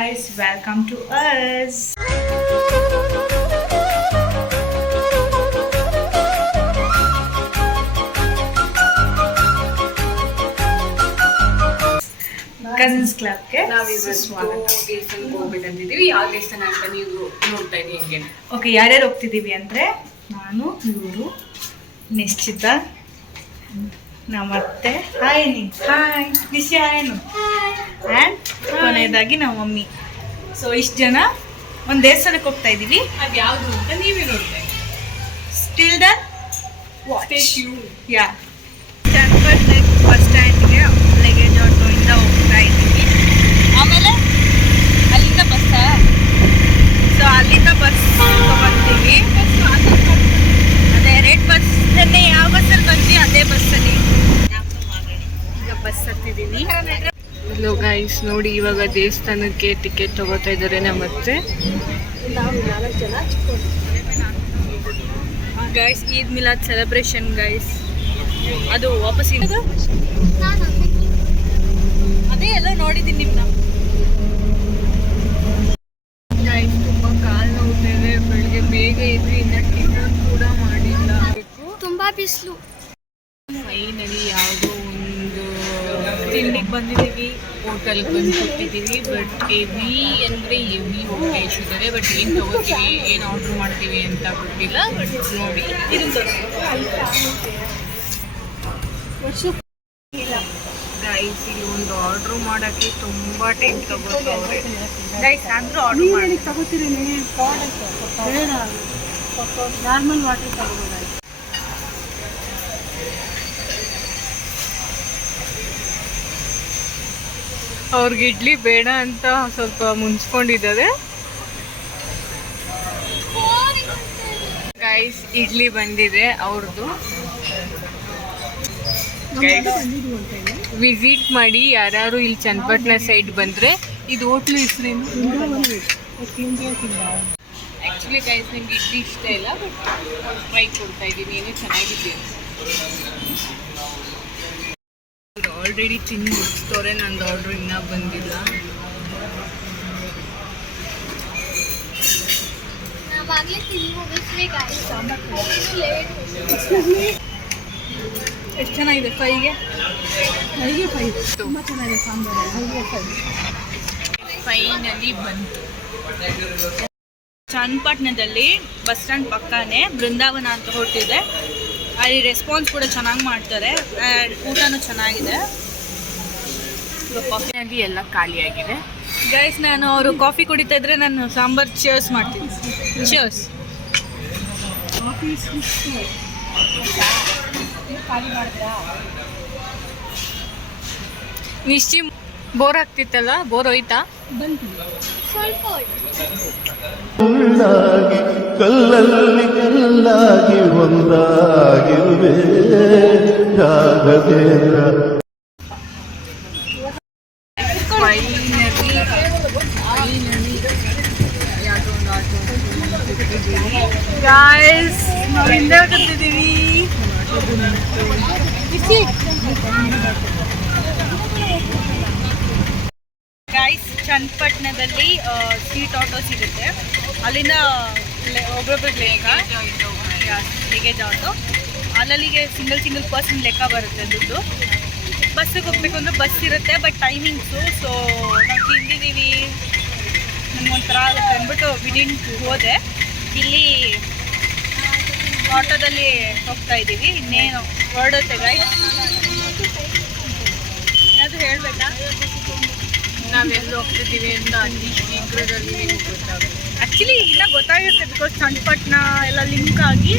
guys, welcome to us. Cousins ಕ್ಲಬ್ಗೆ ನಾವಿವತ್ತು ದೇವಸ್ಥಾನಕ್ಕೆ ಹೋಗ್ಬೇಕಂತಿದೀವಿ ಯಾವ ದೇವಸ್ಥಾನ ಅಂತ ನೀವು ನೋಡ್ತಾ ಇದ್ದೀವಿ ಹಿಂಗೆ? ಓಕೆ ಯಾರ್ಯಾರು ಹೋಗ್ತಿದ್ದೀವಿ ಅಂದರೆ ನಾನು ಇವರು ನಿಶ್ಚಿತ ನಮ್ಮತ್ತೆ ಹಾಯ್ ನಿ ಹಾಯ್. ನಿಶಿ ಹಾಯ್ನು? ಆ್ಯಂಡ್ ಕೊನೆಯದಾಗಿ ನಮ್ಮ ಮಮ್ಮಿ. ಸೊ ಇಷ್ಟು ಜನ ಒಂದು ದೇವಸ್ಥಾನಕ್ಕೆ ಹೋಗ್ತಾ ಇದ್ದೀವಿ ಅದು ಯಾವುದು ಅಂತ ನೀವೇ ನೋಡ್ತಾ ಸ್ಟಿಲ್ ದನ್ ಯು ಯಾ ಚನ್ನಪಟ್ಟಣ ಬಸ್ ಸ್ಟ್ಯಾಂಡ್ಗೆ ಲಗೇಜ್ ಆಟೋಯಿಂದ ಹೋಗ್ತಾ ಇದ್ದೀವಿ ಆಮೇಲೆ ಅಲ್ಲಿಂದ ಬಸ್ಸಾ ಸೊ ಅಲ್ಲಿಂದ ಬಸ್ ಬರ್ತೀವಿ ಅದೇ ರೇಟ್ ಬಸ್ ಯಾವ ಬಸ್ಸಲ್ಲಿ ಬಂದ್ವಿ ಅದೇ ಬಸ್ಸಲ್ಲಿ ಈಗ ಬಸ್ ಹತ್ತಿದ್ದೀವಿ ಹಲೋ ಗೈಸ್ ನೋಡಿ ಇವಾಗ ದೇವಸ್ಥಾನಕ್ಕೆ ಟಿಕೆಟ್ ತಗೋತಾ ಇದ್ದಾರೆ ನಮ್ಮತ್ತೆ guys Eid Milad celebration guys ಅದು ವಾಪಸ್ ಇದೆ ಅದೇ ಎಲ್ಲ ನೋಡಿದ್ದೀನಿ ನಿಮ್ಮನ್ನ ಗೈಸ್ ತುಂಬ ಕಾಲು ನೋಡ್ತೇವೆ ಬೆಳಿಗ್ಗೆ ಬೇಗ ಇದ್ವಿ ಇನ್ನು ಟಿಫನ್ ಕೂಡ ಮಾಡಿಲ್ಲ ತುಂಬಾ ಬಿಸಿಲು ಫೈನಲಿ ಯಾವುದೋ ಒಂದು ತಿಂಡಿಗೆ ಬಂದಿದ್ದೀವಿ ಹೋಟೆಲ್ ಬಂದು ಕೊಟ್ಟಿದ್ದೀವಿ ಬಟ್ ಹೆವಿ ಅಂದರೆ ಹೆವಿ ಹೊಟ್ಟೆ ಇದ್ದಾರೆ. ಬಟ್ ಏನು ತಗೋತೀವಿ ಏನು ಆರ್ಡ್ರ್ ಮಾಡ್ತೀವಿ ಅಂತ ಗೊತ್ತಿಲ್ಲ ಬಟ್ ನೋಡಿ. ಗೈಸ್ ಇಲ್ಲಿ ಒಂದು ಆರ್ಡ್ರ್ ಮಾಡೋಕ್ಕೆ ತುಂಬ ಟೈಮ್ ತಗೋತವ್ರೆ ಗೈಸ್ ಆದರೂ ಆರ್ಡರ್ ಮಾಡಿ. ನಾರ್ಮಲ್ ವಾಟರ್ ತಗೋಬೋದು ಅವ್ರಿಗೆ ಇಡ್ಲಿ ಬೇಡ ಅಂತ ಸ್ವಲ್ಪ ಮುನ್ಸ್ಕೊಂಡಿದ್ದಾರೆ ಗೈಸ್ ಇಡ್ಲಿ ಬಂದಿದೆ ಅವ್ರದ್ದು ವಿಸಿಟ್ ಮಾಡಿ ಯಾರು ಇಲ್ಲಿ ಚನ್ನಪಟ್ಟಣ ಸೈಡ್ ಬಂದರೆ ಇದು ಹೋಟ್ಲು ಹೆಸರೇನು? ಆ್ಯಕ್ಚುಲಿ ಗೈಸ್ ನಂಗೆ ಇಡ್ಲಿ ಇಷ್ಟ ಇಲ್ಲ ಬಟ್ ಟ್ರೈ ಕೊಡ್ತಾ ಇದ್ದೀನಿ. ಏನೋ ಚೆನ್ನಾಗಿದೆ ಆಲ್ರೆಡಿ ತಿಂದು ಮುಗಿಸ್ತವ್ರೆ ನಂದು ಆರ್ಡ್ರ್ ಇನ್ನೂ ಬಂದಿಲ್ಲ. ಎಷ್ಟು ಚೆನ್ನಾಗಿದೆ ಫೈಗೆ ಗಾಡಿ ಲೇಟ್ ತುಂಬ ಚೆನ್ನಾಗಿದೆ ಫೈಗೆ ಫೈನಲಿ ಬಂತು. ಚನ್ನಪಟ್ಟಣದಲ್ಲಿ ಬಸ್ ಸ್ಟ್ಯಾಂಡ್ ಪಕ್ಕನೇ ಬೃಂದಾವನ ಅಂತ ಹೊರಟಿದೆ. ಅಲ್ಲಿ ರೆಸ್ಪಾನ್ಸ್ ಕೂಡ ಚೆನ್ನಾಗಿ ಮಾಡ್ತಾರೆ. ಆ್ಯಂಡ್ ಊಟನೂ ಚೆನ್ನಾಗಿದೆ. ಕಾಫಿನಲ್ಲಿ ಎಲ್ಲ ಖಾಲಿಯಾಗಿದೆ ಗೈಸ್ ನಾನು ಅವರು ಕಾಫಿ ಕುಡಿತಾ ಇದ್ರೆ ನಾನು ಸಾಂಬಾರ್ ಚೇರ್ಸ್ ಮಾಡ್ತೀನಿ. ಚೇರ್ಸ್ ನಿಶ್ಚಿ ಬೋರ್ ಆಗ್ತಿತ್ತಲ್ಲ? ಬೋರ್ ಹೋಯ್ತಾ? ಸ್ವಲ್ಪ ಉಳ್ಳಾಗಿ ಕಲ್ಲಲ್ಲಿ ಕಲ್ಲಾಗಿ ಒಂದಾಗಿರುವೆ ರಾಘವೇಂದ್ರ ಫೈನಲಿ ಫೈನಲಿ ಯಾವುದೋ ಒಂದು ಆಟೋ ಗಾಯ್ಸ್ ನಾವು ಹಿಂದೆ ಹೋಗ್ತಿದ್ದೀವಿ ಗಾಯ್ಸ್ ಚನ್ನಪಟ್ಟಣದಲ್ಲಿ ಸೀಟ್ ಆಟೋ ಸಿಗುತ್ತೆ. ಅಲ್ಲಿಂದ ಒಬ್ಬೊಬ್ಬರು ಲೆಕ್ಕ. ಲಗೇಜ್ ಆಟೋ ಅಲ್ಲಲ್ಲಿಗೆ ಸಿಂಗಲ್ ಸಿಂಗಲ್ ಪರ್ಸನ್ ಲೆಕ್ಕ ಬರುತ್ತೆ ದುಡ್ಡು. ಬಸ್ಸಿಗೆ ಹೋಗ್ಬೇಕು ಅಂದ್ರೆ ಬಸ್ ಇರುತ್ತೆ ಬಟ್ ಟೈಮಿಂಗ್ಸು ಸೊ ನಾವು ತಿಂದಿದ್ದೀವಿ. ನಮ್ಗೊಂಥರ ಆಗುತ್ತೆ ಅಂದ್ಬಿಟ್ಟು ವಿದಿನ್ ಹೋದೆ. ಇಲ್ಲಿ ಆಟೋದಲ್ಲಿ ಹೋಗ್ತಾ ಇದ್ದೀವಿ. ಇನ್ನೇನು, ಹೊರಡುತ್ತೆ ಗಾಯ್ಸ್ ಹೋಗ್ತಿದ್ದೀವಿ ಅಂತ ಅತಿ ಶೀಘ್ರದಲ್ಲಿ ಆ್ಯಕ್ಚುಲಿ ಇಲ್ಲ ಗೊತ್ತಾಗಿರುತ್ತೆ ಬಿಕಾಸ್ ಚನ್ನಪಟ್ಟಣ ಎಲ್ಲ ಲಿಂಕ್ ಆಗಿ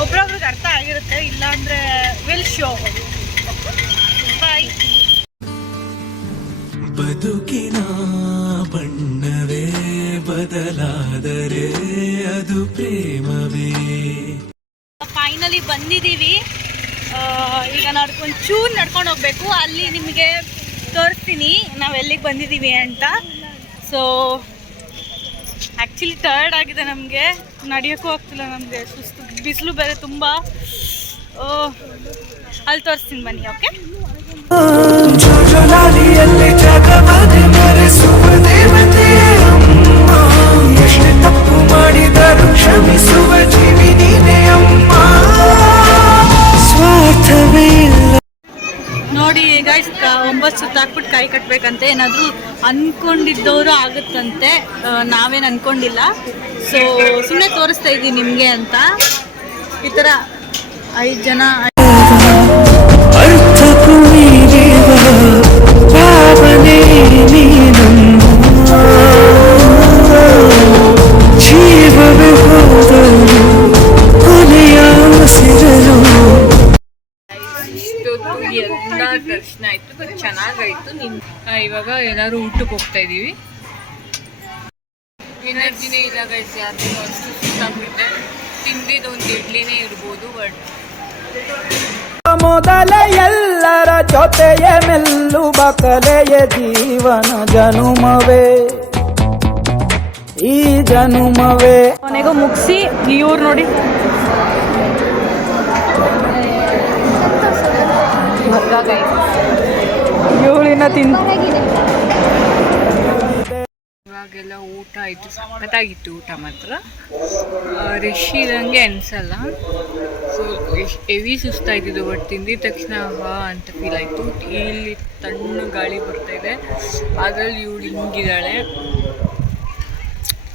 ಒಬ್ರೊಬ್ರಿಗೆ ಅರ್ಥ ಆಗಿರುತ್ತೆ ಇಲ್ಲಾಂದರೆ ವಿಲ್ ಶೋ ಬಾಯ್ ಬದುಕಿನ ಬಣ್ಣವೇ ಬದಲಾದರೆ ಅದು ಪ್ರೇಮವೇ? ಫೈನಲಿ ಬಂದಿದ್ದೀವಿ. ಈಗ ನಡ್ಕೊಂಡು ಚೂರು ನಡ್ಕೊಂಡು ಹೋಗ್ಬೇಕು. ಅಲ್ಲಿ ನಿಮಗೆ ತೋರಿಸ್ತೀನಿ. ನಾವು ಎಲ್ಲಿಗೆ ಬಂದಿದ್ದೀವಿ ಅಂತ. ಸೊ ಆ್ಯಕ್ಚುಲಿ ಟಯರ್ಡ್ ಆಗಿದೆ ನಮಗೆ. ನಡೆಯೋಕ್ಕೂ ಆಗ್ತಿಲ್ಲ ನಮಗೆ. ಸುಸ್ತು, ಬಿಸಿಲು ಬೇರೆ ತುಂಬ. ಅಲ್ಲಿ ತೋರಿಸ್ತೀನಿ ಬನ್ನಿ ಓಕೆ ಅವತ್ತು ಸುತ್ತಾಕ್ಬಿಟ್ಟು ಕೈ ಕಟ್ಬೇಕಂತೆ. ಏನಾದರೂ ಅಂದ್ಕೊಂಡಿದ್ದವರು ಆಗುತ್ತಂತೆ. ನಾವೇನು ಅನ್ಕೊಂಡಿಲ್ಲ. ಸೊ ಸುಮ್ಮನೆ ತೋರಿಸ್ತಾ ಇದ್ದೀನಿ ನಿಮಗೆ ಅಂತ. ಈ ಥರ ಐದು ಜನ ಇಷ್ಟೊತ್ತು ಎಲ್ಲ ದರ್ಶನ ಆಯ್ತು ಬಟ್ ಚೆನ್ನಾಗಾಯ್ತು ನಿನ್ ಇವಾಗ ಎಲ್ಲರೂ ಊಟಕ್ಕೆ ಹೋಗ್ತಾ ಇದೀವಿ. ಎನರ್ಜಿನೇ ಇಲ್ಲ ಗೈಸ್ ಯಾರಿಗೂ ಅಷ್ಟು ಸುಸ್ತಾಗ್ಬಿಟ್ಟೆ ತಿಂದಿದ್ದು ಒಂದು ಇಡ್ಲಿನೇ ಇರ್ಬೋದು ಬಟ್ ಮೊದಲ ಎಲ್ಲರ ಜೊತೆಯ ಮೆಲ್ಲುವ ಕಲೆಯ ಜೀವನ ಜನುಮವೇ. ಈ ಜನುಮವೇ. ಕೊನೆಗೂ ಮುಗಿಸಿ ಇವ್ರು ನೋಡಿ. ಇವಳಿನ ತಿನ್ ಇವಾಗೆಲ್ಲ ಊಟ ಆಯಿತು ಸಖತ್ತಾಗಿತ್ತು ಊಟ ಮಾತ್ರ. ರಶ್ ಇದಂಗೆ ಅನ್ಸಲ್ಲ. ಸೊ ಹೆವಿ ಸುಸ್ತಾಯ್ತಿದ್ದು ಬಟ್ ತಿಂದಿದ ತಕ್ಷಣ ಹಾ ಅಂತ ಫೀಲ್ ಆಯಿತು. ಇಲ್ಲಿ ತಣ್ಣ ಗಾಳಿ ಬರ್ತಾ ಇದೆ. ಅದ್ರಲ್ಲಿ ಇವಳು ಹಿಂಗಿದ್ದಾಳೆ.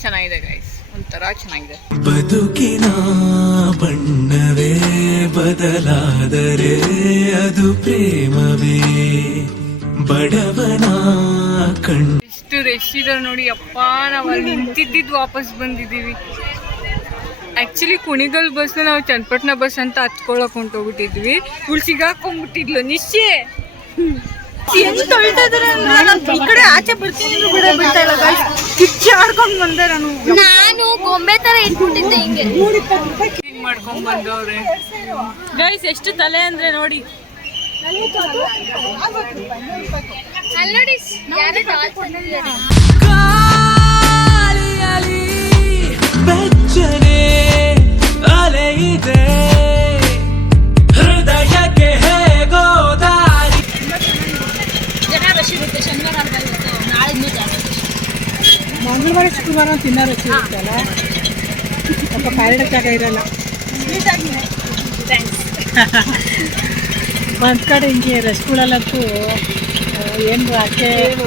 ಚೆನ್ನಾಗಿದೆ ಗೈಸ್ ಒಂಥರ ಚೆನ್ನಾಗಿದೆ. ಬದುಕಿನ ಬಣ್ಣವೇ ಬದಲಾದರೆ ಅದು ಪ್ರೇಮವೇ? ಬಡವನ ಕಣ್ಣು ಎಷ್ಟು ರಶ್ ಇದಾರೆ ನೋಡಿ ಅಪ್ಪ ನಾವು ಅಲ್ಲಿ ನಿಂತಿದ್ದಿದ್ದು ವಾಪಸ್ ಬಂದಿದ್ದೀವಿ. ಆ್ಯಕ್ಚುಲಿ ಕುಣಿಗಲ್ ಬಸ್ನ ನಾವು ಚನ್ನಪಟ್ಟಣ ಬಸ್ ಅಂತ ಹತ್ಕೊಳಕ್ ಹೊಂಟೋಗ್ಬಿಟ್ಟಿದ್ವಿ. ಇವಳು ಸಿಗಾಕೊಂಡ್ಬಿಟ್ಟಿದ್ಲು ನಿಶ್ಚೆ. ಈ ಕಡೆ ಆಚೆ ಬರ್ತೀನಿ ಬಿಡ ಬಿಡ್ತಾ ಇಲ್ಲ ಗಾಯ್ಸ್ ಕಿಚ್ಚಿ ಆಡ್ಕೊಂಡ್ ಬಂದೆ ನಾನು. ನಾನು ಗೊಂಬೆ ತರ ಇಟ್ಬಿಟ್ಟಿದ್ದೆ ಹಿಂಗ್. ಮಾಡ್ಕೊಂಡ್ ಬಂದವ್ರೆ ಗೈಸ್ ಎಷ್ಟು ತಲೆ ಅಂದ್ರೆ ನೋಡಿ. ಅಲ್ಲಿ ನೋಡಿ ಯಾರೋ ಡಾಲ್ ತಂದಿದ್ದಾರೆ ಗಾಳಿಯಲಿ ಬೆಚ್ಚನೆ ಅಲೆ ಇದೆ. ಹೃದಯಕ್ಕೆ ಹೇಗೋ ದಾರಿ. ಮಂಗಳವಾರ ಶುಕ್ರವಾರ ತಿನ್ನೋರು ಸಿಗುತ್ತಲ್ಲ ಸ್ವಲ್ಪ ಕಾರಿಡ ಜಾಗ ಇರಲ್ಲ. ಒಂದ್ ಕಡೆ ಹಿಂಗೆ ರಸ್ಗಳಲ್ಲಂತೂ ಏನು ಆಕೆ ಏನು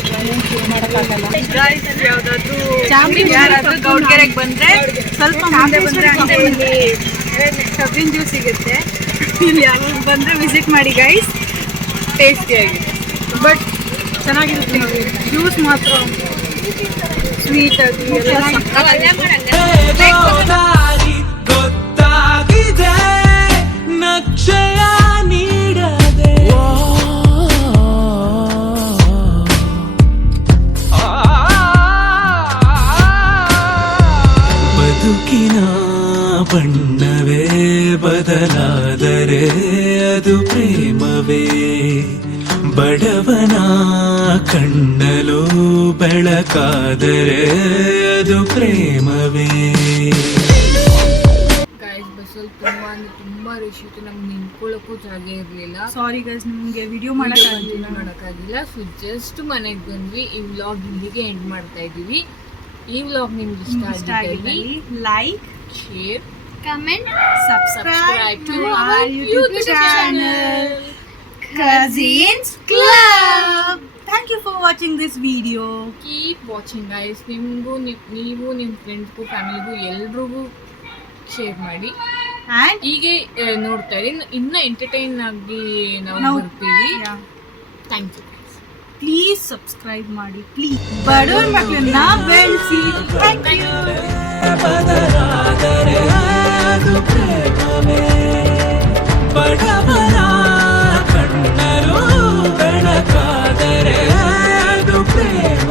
ಮಾಡೋಕ್ಕಾಗಲ್ಲ ಗಾಯ್ಸ್ ಯಾವ್ದಾದ್ರು ಚಾಮುಂಡಿ ಯಾರಾದ್ರೂ ಗೌಡ್ಗೆರೆಗೆ ಬಂದ್ರೆ ಸ್ವಲ್ಪ ಮುಂದೆ ಬಂದ್ರೆ ಅಂದರೆ ಇಲ್ಲಿ ಕಬ್ಬಿನ ಜ್ಯೂಸ್ ಸಿಗುತ್ತೆ. ಇಲ್ಲಿ ಯಾವಾಗ ಬಂದ್ರೆ ವಿಸಿಟ್ ಮಾಡಿ ಗೈಸ್ ಟೇಸ್ಟಿ ಆಗಿದೆ. ಬಟ್ ಚೆನ್ನಾಗಿರುತ್ತೆ ನೋಡಿ. ಜ್ಯೂಸ್ ಮಾತ್ರ. ಸ್ವೀಟ್ ಆಗಿ ಎಲ್ಲ ಬಣ್ಣವೇ ಬದಲಾದರೆ ಅದು ಪ್ರೇಮವೇ. ಬಡವನ ಕಣ್ಣಲು ಬೆಳಕಾದರೆ ಅದು ಪ್ರೇಮವೇ. ಗಾಯ್ಸ್ ಬಸ್ಸಲ್ಲಿ ತುಂಬಾ ಅಂದ್ರೆ ತುಂಬಾ ರಶ್ ಇತ್ತು. ನಮ್ಗೆ ನಿಂತ್ಕೊಳ್ಳೋಕ್ಕೂ ಜಾಗ ಇರಲಿಲ್ಲ. ಸಾರಿ ಗೈಸ್ ನಿಮಗೆ ವಿಡಿಯೋ ಕಂಟಿನ್ಯೂ ಮಾಡೋಕ್ಕಾಗಿಲ್ಲ. ಸೊ ಜಸ್ಟ್ ಮನೆಗೆ ಬಂದ್ವಿ. ಈ ವ್ಲಾಗ್ ಇಲ್ಲಿಗೆ ಎಂಡ್ ಮಾಡ್ತಾ ಇದ್ದೀವಿ ಈ ವ್ಲಾಗ್ ನಿಮ್ಗೆ ಇಷ್ಟ ಆಗಿದೆ like share comment subscribe to our YouTube channel, Cousins Club. Thank you for watching this video. Keep watching guys ನಿಮಗೂ ನೀವು ನಿಮ್ಮ ಫ್ರೆಂಡ್ಸ್ಗೂ ಫ್ಯಾಮಿಲಿಗೂ ಎಲ್ರಿಗೂ ಶೇರ್ ಮಾಡಿ. And ಹೀಗೆ ನೋಡ್ತಾ ಇರಿ. ಇನ್ನ ಎಂಟರ್ಟೈನ್ ಆಗಿ ನಾವು ಬರ್ತೀವಿ. ಥ್ಯಾಂಕ್ ಯು please ಸಬ್ಸ್ಕ್ರೈಬ್ ಮಾಡಿ. ಪ್ಲೀಸ್ ಬಡವರ ಮಕ್ಕಳನ್ನ ಬೆಳೆಸಿ. ಥ್ಯಾಂಕ್ ಯು ಅದು ಪ್ರೇಮವೇ ಬಡವರ ಕಣ್ಣರು ಬೆಳಕಾದರೆ ಅದು ಪ್ರೇಮ.